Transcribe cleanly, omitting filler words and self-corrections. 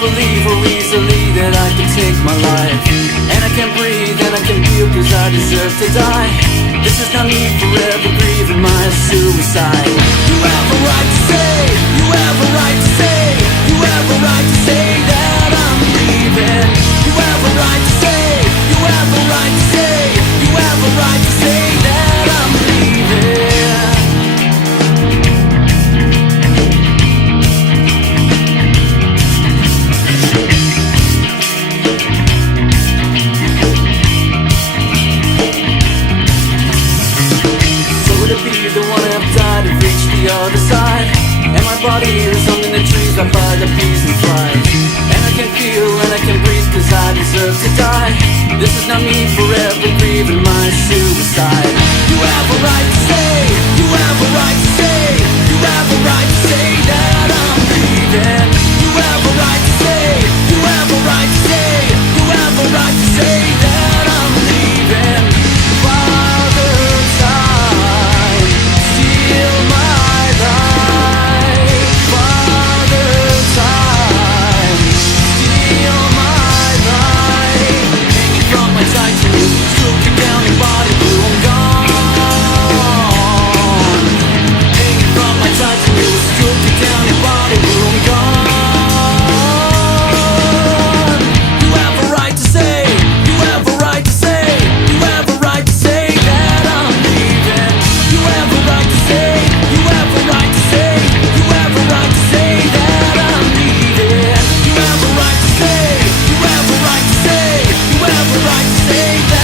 believe or easily that I can take my life. And I can't breathe and I can feel cause I deserve to die. This is not me forever grieving my suicide. You have a right to say, you have a right to say, you have a right to say that I'm leaving. You have a right to say, you have a right to say, you have a right to say that I'm leaving. The other side, and my body is hung in the trees up by the bees and flies. And I can feel and I can breathe cause I deserve to die. This is not me forever grieving my suicide. You have a right to say, you have a right to say, you have a right to say that I'm leaving. You have a right to say, you have a right to say, you have a right to say that I'm leaving. Father time, steal my say that